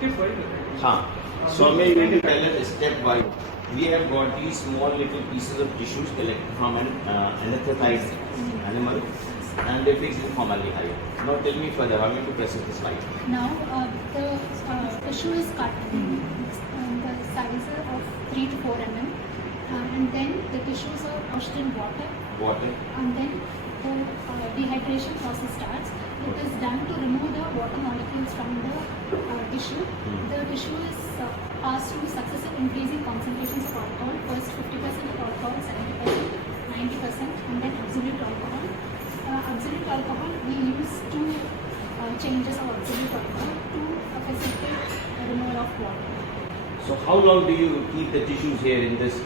So I'm going to tell us step by. We have got these small little pieces of tissues collected from an anesthetized animal, and they fix in formaldehyde. Now tell me further. I'm going to present the slide. Now the tissue is cut in the size of 3 to 4 mm, and then the tissues are washed in water, and then the dehydration process starts. It is done to remove the water molecules from the tissue. The tissue is passed through successive increasing concentrations of alcohol. First 50% of alcohol, 70%, 90%, and then absolute alcohol. Absolute alcohol, we use two changes of absolute alcohol to facilitate removal of water. So how long do you keep the tissues here in this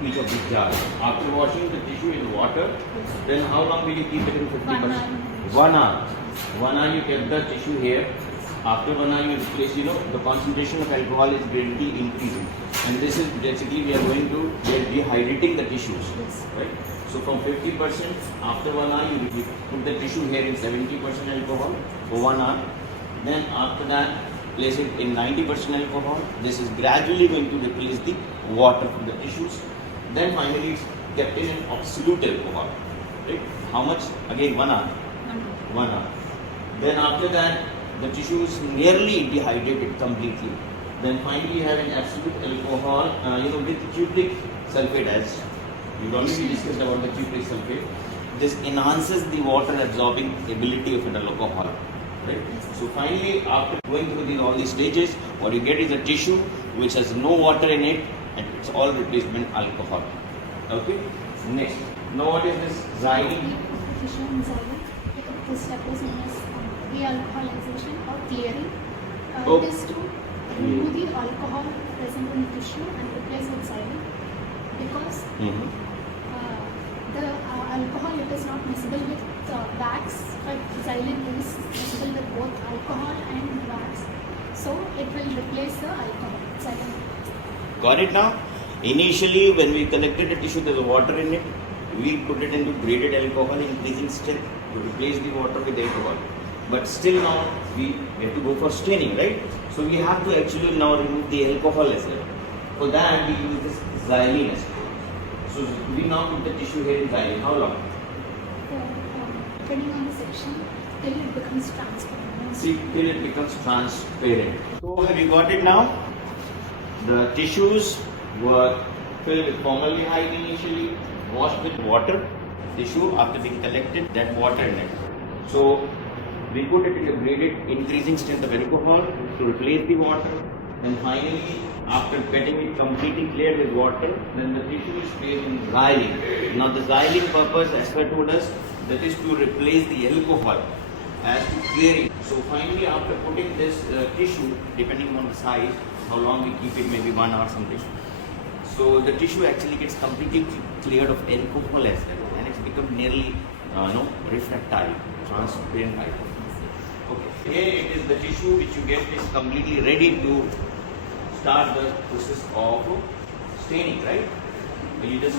each of these jars? After washing the tissue in water, then how long will you keep it in 50%? 1 hour. 1 hour you kept the tissue here. After 1 hour you replace, the concentration of alcohol is gradually increasing. And this is basically we are dehydrating the tissues. Yes. Right? So from 50%, after 1 hour you put the tissue here in 70% alcohol for 1 hour. Then after that, place it in 90% alcohol. This is gradually going to replace the water from the tissues. Then finally it's kept in an absolute alcohol. Right? How much? Again 1 hour. 1 hour. Then after that, the tissue is nearly dehydrated completely. Then finally you have an absolute alcohol, with cupric sulfate, as we've already discussed about the cupric sulfate. This enhances the water absorbing ability of an alcohol. Right? So finally, after going through all these stages, what you get is a tissue which has no water in it, and it's all replacement alcohol. Okay. Next. Now what is this xylene? Tissue in xylene. This step is known as dealcoholization or clearing. It is to remove the alcohol present in the tissue and replace with xylene, because the alcohol, it is not miscible with wax, but xylene is miscible with both alcohol and wax. So it will replace the alcohol. Xylene. Got it now? Initially, when we collected the tissue, there was water in it. We put it into graded alcohol, increasing strength to replace the water with alcohol. But still now we have to go for staining, right? So we have to actually now remove the alcohol as well. For that we use this xylene as well. So we now put the tissue here in xylene. How long? Depending on the section, till it becomes transparent. See, till it becomes transparent. So have you got it now? The tissues were filled with formaldehyde initially, washed with water. Tissue, after being collected, that water in it. So we put it in a graded increasing strength of alcohol to replace the water. And finally, after getting it completely cleared with water, then the tissue is placed in xylene. Now the xylene purpose, as per told us, that is to replace the alcohol as to clearing. So finally, after putting this tissue, depending on the size, how long we keep it, maybe 1 hour something. So the tissue actually gets completely cleared of alcohol as well, and it's become nearly refractile, transparent type. Okay. Here it is the tissue which you get is completely ready to start the process of staining, right? You just